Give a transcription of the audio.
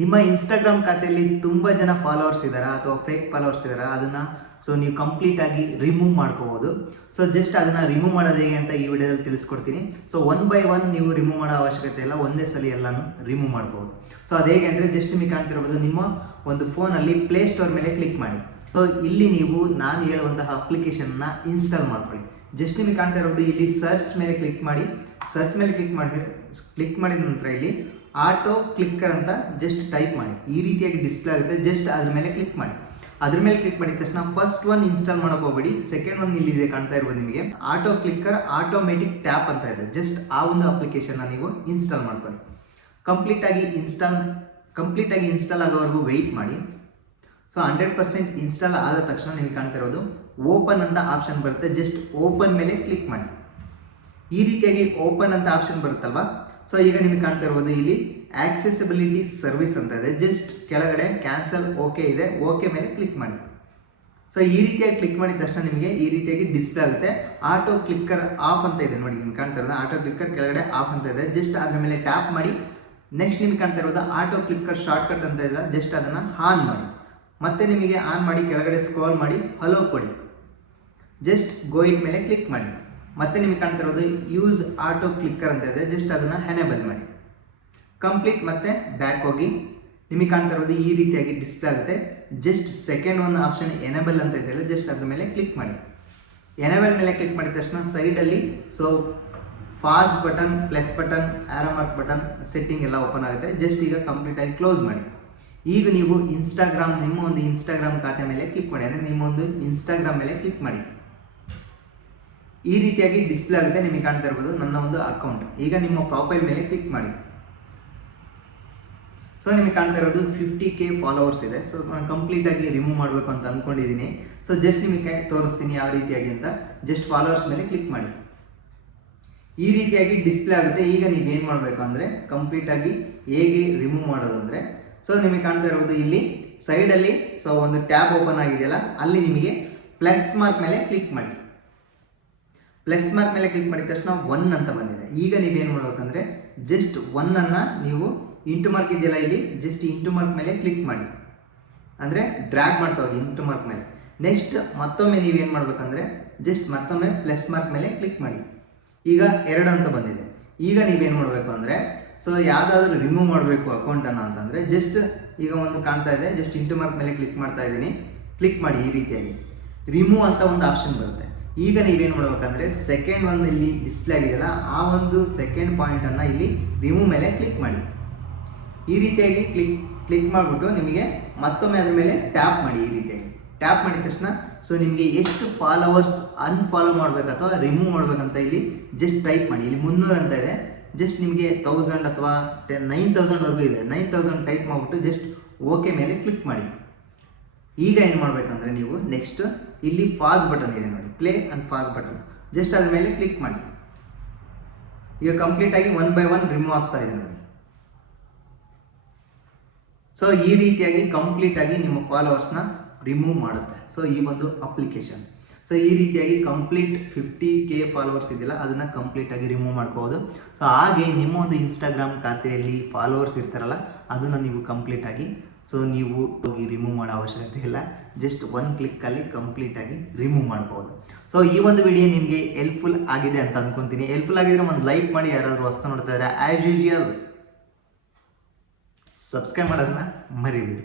ನಿಮ್ಮ ಇನ್ಸ್ಟಾಗ್ರಾಮ್ ಖಾತೆಯಲ್ಲಿ ತುಂಬ ಜನ ಫಾಲೋವರ್ಸ್ ಇದ್ದಾರಾ ಅಥವಾ ಫೇಕ್ ಫಾಲೋವರ್ಸ್ ಇದ್ದಾರಾ, ಅದನ್ನು ನೀವು ಕಂಪ್ಲೀಟಾಗಿ ರಿಮೂವ್ ಮಾಡ್ಕೋಬೋದು. ಜಸ್ಟ್ ಅದನ್ನು ರಿಮೂವ್ ಮಾಡೋದು ಹೇಗೆ ಅಂತ ಈ ವಿಡಿಯೋದಲ್ಲಿ ತಿಳಿಸ್ಕೊಡ್ತೀನಿ. ಒನ್ ಬೈ ಒನ್ ನೀವು ರಿಮೂವ್ ಮಾಡೋ ಅವಶ್ಯಕತೆ ಇಲ್ಲ, ಒಂದೇ ಸಲ ಎಲ್ಲನೂ ರಿಮೂವ್ ಮಾಡ್ಕೋಬೋದು. ಅದು ಹೇಗೆ ಅಂದರೆ ಜಸ್ಟ್ ನಿಮಗೆ ಕಾಣ್ತಿರ್ಬೋದು, ನಿಮ್ಮ ಒಂದು ಫೋನಲ್ಲಿ ಪ್ಲೇಸ್ಟೋರ್ ಮೇಲೆ ಕ್ಲಿಕ್ ಮಾಡಿ. ಇಲ್ಲಿ ನೀವು ನಾನು ಹೇಳುವಂತಹ ಅಪ್ಲಿಕೇಶನ್ನ ಇನ್ಸ್ಟಾಲ್ ಮಾಡ್ಕೊಳ್ಳಿ. ಜಸ್ಟ್ ನಿಮಗೆ ಕಾಣ್ತಾ ಇರೋದು ಇಲ್ಲಿ ಸರ್ಚ್ ಮೇಲೆ ಕ್ಲಿಕ್ ಮಾಡಿ. ಸರ್ಚ್ ಮೇಲೆ ಕ್ಲಿಕ್ ಮಾಡಿದ ನಂತರ ಇಲ್ಲಿ ಆಟೋ ಕ್ಲಿಕ್ಕರ್ ಅಂತ ಜಸ್ಟ್ ಟೈಪ್ ಮಾಡಿ. ಈ ರೀತಿಯಾಗಿ ಡಿಸ್ಪ್ಲೇ ಆಗುತ್ತೆ. ಜಸ್ಟ್ ಅದ್ರ ಮೇಲೆ ಕ್ಲಿಕ್ ಮಾಡಿ. ಅದ್ರ ಮೇಲೆ ಕ್ಲಿಕ್ ಮಾಡಿದ ತಕ್ಷಣ ಫಸ್ಟ್ ಒನ್ ಇನ್ಸ್ಟಾಲ್ ಮಾಡೋಕೆ ಹೋಗಬೇಡಿ. ಸೆಕೆಂಡ್ ಒನ್ ಇಲ್ಲಿದೆ ಕಾಣ್ತಾ ಇರ್ಬೋದು ನಿಮಗೆ, ಆಟೋ ಕ್ಲಿಕ್ಕರ್ ಆಟೋಮೆಟಿಕ್ ಟ್ಯಾಪ್ ಅಂತ ಇದೆ. ಜಸ್ಟ್ ಆ ಒಂದು ಅಪ್ಲಿಕೇಶನ್ನ ನೀವು ಇನ್ಸ್ಟಾಲ್ ಮಾಡ್ಕೊಳ್ಳಿ. ಕಂಪ್ಲೀಟಾಗಿ ಇನ್ಸ್ಟಾಲ್ ಆಗೋವರೆಗೂ ವೆಯ್ಟ್ ಮಾಡಿ. 100% ಇನ್ಸ್ಟಾಲ್ ಆದ ತಕ್ಷಣ ನಿಮಗೆ ಕಾಣ್ತಾ ಇರೋದು ಓಪನ್ ಅಂತ ಆಪ್ಷನ್ ಬರುತ್ತೆ. ಜಸ್ಟ್ ಓಪನ್ ಮೇಲೆ ಕ್ಲಿಕ್ ಮಾಡಿ. ಈ ರೀತಿಯಾಗಿ ಓಪನ್ ಅಂತ ಆಪ್ಷನ್ ಬರುತ್ತಲ್ವಾ. ಈಗ ನಿಮಗೆ ಕಾಣ್ತಾ ಇರ್ಬೋದು ಇಲ್ಲಿ ಆಕ್ಸೆಸಿಬಿಲಿಟಿ ಸರ್ವಿಸ್ ಅಂತ ಇದೆ. ಜಸ್ಟ್ ಕೆಳಗಡೆ ಕ್ಯಾನ್ಸಲ್ ಓಕೆ ಇದೆ, ಓಕೆ ಮೇಲೆ ಕ್ಲಿಕ್ ಮಾಡಿ. ಈ ರೀತಿಯಾಗಿ ಕ್ಲಿಕ್ ಮಾಡಿದ ತಕ್ಷಣ ನಿಮಗೆ ಈ ರೀತಿಯಾಗಿ ಡಿಸ್ಪ್ಲೇ ಆಗುತ್ತೆ. ಆಟೋ ಕ್ಲಿಕ್ಕರ್ ಆಫ್ ಅಂತ ಇದೆ ನೋಡಿ, ನಿಮ್ಗೆ ಕಾಣ್ತಾ ಇರೋದು ಆಟೋ ಕ್ಲಿಕ್ಕರ್ ಕೆಳಗಡೆ ಆಫ್ ಅಂತ ಇದೆ. ಜಸ್ಟ್ ಅದ್ರ ಮೇಲೆ ಟ್ಯಾಪ್ ಮಾಡಿ. ನೆಕ್ಸ್ಟ್ ನಿಮ್ಗೆ ಕಾಣ್ತಾ ಇರೋದು ಆಟೋ ಕ್ಲಿಕ್ಕರ್ ಶಾರ್ಟ್ಕಟ್ ಅಂತ ಇದೆ. ಜಸ್ಟ್ ಅದನ್ನು ಆನ್ ಮಾಡಿ. ಮತ್ತೆ ನಿಮಗೆ ಆನ್ ಮಾಡಿ ಕೆಳಗಡೆ ಸ್ಕ್ರೋಲ್ ಮಾಡಿ ಹಲೋ ಕೊಡಿ. ಜಸ್ಟ್ ಗೋ ಇಟ್ ಮೇಲೆ ಕ್ಲಿಕ್ ಮಾಡಿ. ಮತ್ತೆ ನಿಮಗೆ ಕಾಣ್ತಾ ಇರೋದು ಯೂಸ್ ಆಟೋ ಕ್ಲಿಕ್ಕರ್ ಅಂತ ಇದೆ. ಜಸ್ಟ್ ಅದನ್ನು ಎನೇಬಲ್ ಮಾಡಿ. ಕಂಪ್ಲೀಟ್ ಮತ್ತೆ ಬ್ಯಾಕ್ ಹೋಗಿ. ನಿಮಗೆ ಕಾಣ್ತಾ ಇರೋದು ಈ ರೀತಿಯಾಗಿ ಡಿಸ್ಪ್ಲೇ ಆಗುತ್ತೆ. ಜಸ್ಟ್ ಸೆಕೆಂಡ್ ಒಂದು ಆಪ್ಷನ್ ಎನೇಬಲ್ ಅಂತ ಇದೆಯಲ್ಲ, ಜಸ್ಟ್ ಅದ್ರ ಮೇಲೆ ಕ್ಲಿಕ್ ಮಾಡಿ. ಎನೇಬಲ್ ಮೇಲೆ ಕ್ಲಿಕ್ ಮಾಡಿದ ತಕ್ಷಣ ಸೈಡಲ್ಲಿ fast button, plus button, arrow mark button, setting ಎಲ್ಲ ಓಪನ್ ಆಗುತ್ತೆ. ಜಸ್ಟ್ ಈಗ ಕಂಪ್ಲೀಟಾಗಿ ಕ್ಲೋಸ್ ಮಾಡಿ. ಈಗ ನೀವು ನಿಮ್ಮ ಒಂದು ಇನ್ಸ್ಟಾಗ್ರಾಮ್ ಖಾತೆ ಮೇಲೆ ಕ್ಲಿಕ್ ಮಾಡಿ. ಅಂದರೆ ನಿಮ್ಮ ಒಂದು ಇನ್ಸ್ಟಾಗ್ರಾಮ್ ಮೇಲೆ ಕ್ಲಿಕ್ ಮಾಡಿ. ಈ ರೀತಿಯಾಗಿ ಡಿಸ್ಪ್ಲೇ ಆಗುತ್ತೆ. ನಿಮಗೆ ಕಾಣ್ತಾ ಇರ್ಬೋದು ನನ್ನ ಒಂದು ಅಕೌಂಟ್. ಈಗ ನಿಮ್ಮ ಪ್ರೊಫೈಲ್ ಮೇಲೆ ಕ್ಲಿಕ್ ಮಾಡಿ. ನಿಮಗೆ ಕಾಣ್ತಾ ಇರೋದು 50K ಫಾಲೋವರ್ಸ್ ಇದೆ. ನಾನು ಕಂಪ್ಲೀಟಾಗಿ ರಿಮೂವ್ ಮಾಡಬೇಕು ಅಂತ ಅಂದ್ಕೊಂಡಿದ್ದೀನಿ. ಜಸ್ಟ್ ನಿಮಗೆ ತೋರಿಸ್ತೀನಿ ಯಾವ ರೀತಿಯಾಗಿ ಅಂತ. ಜಸ್ಟ್ ಫಾಲೋವರ್ಸ್ ಮೇಲೆ ಕ್ಲಿಕ್ ಮಾಡಿ. ಈ ರೀತಿಯಾಗಿ ಡಿಸ್ಪ್ಲೇ ಆಗುತ್ತೆ. ಈಗ ನೀವೇನು ಮಾಡಬೇಕು ಅಂದರೆ ಕಂಪ್ಲೀಟಾಗಿ ಹೇಗೆ ರಿಮೂವ್ ಮಾಡೋದು ಅಂದರೆ ನಿಮಗೆ ಕಾಣ್ತಾ ಇರೋದು ಇಲ್ಲಿ ಸೈಡಲ್ಲಿ ಒಂದು ಟ್ಯಾಬ್ ಓಪನ್ ಆಗಿದೆಯಲ್ಲ, ಅಲ್ಲಿ ನಿಮಗೆ ಪ್ಲಸ್ ಮಾರ್ಕ್ ಮೇಲೆ ಕ್ಲಿಕ್ ಮಾಡಿ. ಪ್ಲಸ್ ಮಾರ್ಕ್ ಮೇಲೆ ಕ್ಲಿಕ್ ಮಾಡಿದ ತಕ್ಷಣ 1 ಅಂತ ಬಂದಿದೆ. ಈಗ ನೀವೇನು ಮಾಡಬೇಕಂದ್ರೆ ಜಸ್ಟ್ 1 ನೀವು ಇಂಟು ಮಾರ್ಕ್ ಇದೆಯಲ್ಲ ಇಲ್ಲಿ, ಜಸ್ಟ್ ಇಂಟು ಮಾರ್ಕ್ ಮೇಲೆ ಕ್ಲಿಕ್ ಮಾಡಿ. ಅಂದರೆ ಡ್ರ್ಯಾಗ್ ಮಾಡ್ತಾ ಹೋಗಿ ಇಂಟು ಮಾರ್ಕ್ ಮೇಲೆ. ನೆಕ್ಸ್ಟ್ ಮತ್ತೊಮ್ಮೆ ನೀವೇನು ಮಾಡಬೇಕಂದ್ರೆ ಜಸ್ಟ್ ಮತ್ತೊಮ್ಮೆ ಪ್ಲಸ್ ಮಾರ್ಕ್ ಮೇಲೆ ಕ್ಲಿಕ್ ಮಾಡಿ. ಈಗ 2 ಅಂತ ಬಂದಿದೆ. ಈಗ ನೀವೇನು ಮಾಡಬೇಕು ಅಂದರೆ ಯಾವುದಾದ್ರೂ ರಿಮೂವ್ ಮಾಡಬೇಕು ಅಕೌಂಟನ್ನು ಅಂತಂದರೆ ಜಸ್ಟ್ ಈಗ ಒಂದು ಕಾಣ್ತಾ ಇದೆ, ಜಸ್ಟ್ ಇಂಟು ಮಾರ್ಕ್ ಮೇಲೆ ಕ್ಲಿಕ್ ಮಾಡ್ತಾ ಇದ್ದೀನಿ. ಕ್ಲಿಕ್ ಮಾಡಿ. ಈ ರೀತಿಯಾಗಿ ರಿಮೂವ್ ಅಂತ ಒಂದು ಆಪ್ಷನ್ ಬರುತ್ತೆ. ಈಗ ನೀವೇನು ಮಾಡಬೇಕಂದ್ರೆ ಸೆಕೆಂಡ್ ಒಂದು ಇಲ್ಲಿ ಡಿಸ್ಪ್ಲೇ ಆಗಿದೆಯಲ್ಲ, ಆ ಒಂದು ಸೆಕೆಂಡ್ ಪಾಯಿಂಟನ್ನು ಇಲ್ಲಿ ರಿಮೂವ್ ಮೇಲೆ ಕ್ಲಿಕ್ ಮಾಡಿ. ಈ ರೀತಿಯಾಗಿ ಕ್ಲಿಕ್ ಮಾಡಿಬಿಟ್ಟು ನಿಮಗೆ ಮತ್ತೊಮ್ಮೆ ಅದ್ರ ಮೇಲೆ ಟ್ಯಾಪ್ ಮಾಡಿ. ಈ ರೀತಿಯಾಗಿ ಟ್ಯಾಪ್ ಮಾಡಿದ ತಕ್ಷಣ ನಿಮಗೆ ಎಷ್ಟು ಫಾಲೋವರ್ಸ್ ಅನ್ಫಾಲೋ ಮಾಡಬೇಕು ಅಥವಾ ರಿಮೂವ್ ಮಾಡಬೇಕಂತ ಇಲ್ಲಿ ಜಸ್ಟ್ ಟೈಪ್ ಮಾಡಿ. ಇಲ್ಲಿ 300 ಅಂತ ಇದೆ. ಜಸ್ಟ್ ನಿಮಗೆ 1000 ಅಥವಾ 9000ವರೆಗೂ ಇದೆ. 9000 ಟೈಪ್ ಮಾಡಿಬಿಟ್ಟು ಜಸ್ಟ್ ಓಕೆ ಮೇಲೆ ಕ್ಲಿಕ್ ಮಾಡಿ. ಈಗ ಏನು ಮಾಡಬೇಕಂದ್ರೆ ನೀವು ನೆಕ್ಸ್ಟ್ ಇಲ್ಲಿ ಫಾಸ್ಟ್ ಬಟನ್ ಇದೆ ನೋಡಿ, play and fast button. Just ಅದ್ರ ಮೇಲೆ ಕ್ಲಿಕ್ ಮಾಡಿ. ಈಗ ಕಂಪ್ಲೀಟಾಗಿ 1 ಬೈ 1 ರಿಮೂವ್ ಆಗ್ತಾ ಇದೆ ನೋಡಿ. ಈ ರೀತಿಯಾಗಿ ಕಂಪ್ಲೀಟಾಗಿ ನಿಮ್ಮ ಫಾಲೋವರ್ಸ್ನ ರಿಮೂವ್ ಮಾಡುತ್ತೆ ಈ ಒಂದು ಅಪ್ಲಿಕೇಶನ್. ಈ ರೀತಿಯಾಗಿ ಕಂಪ್ಲೀಟ್ 50K ಫಾಲೋವರ್ಸ್ ಇದೆಯಲ್ಲ, ಅದನ್ನು ಕಂಪ್ಲೀಟಾಗಿ ರಿಮೂವ್ ಮಾಡ್ಕೋಬೋದು. ಹಾಗೆ ನಿಮ್ಮ ಒಂದು ಇನ್ಸ್ಟಾಗ್ರಾಮ್ ಖಾತೆಯಲ್ಲಿ ಫಾಲೋವರ್ಸ್ ಇರ್ತಾರಲ್ಲ, ಅದನ್ನು ನೀವು ಕಂಪ್ಲೀಟಾಗಿ ನೀವು ಹೋಗಿ ರಿಮೂವ್ ಮಾಡೋ ಅವಶ್ಯಕತೆ ಇಲ್ಲ. ಜಸ್ಟ್ 1 ಕ್ಲಿಕ್ಕಲ್ಲಿ ಕಂಪ್ಲೀಟಾಗಿ ರಿಮೂವ್ ಮಾಡ್ಕೋಬೋದು. ಈ ಒಂದು ವಿಡಿಯೋ ನಿಮಗೆ ಹೆಲ್ಪ್ಫುಲ್ ಆಗಿದೆ ಅಂತ ಅಂದ್ಕೊತೀನಿ. ಹೆಲ್ಪ್ಫುಲ್ ಆಗಿದ್ರೆ ಒಂದು ಲೈಕ್ ಮಾಡಿ. ಯಾರಾದರೂ ಹೊಸ ನೋಡ್ತಾ ಇದ್ದಾರೆ ಆ್ಯಸ್ ಯೂಶುವಲ್ ಸಬ್ಸ್ಕ್ರೈಬ್ ಮಾಡೋದನ್ನ ಮರಿಬೇಡಿ.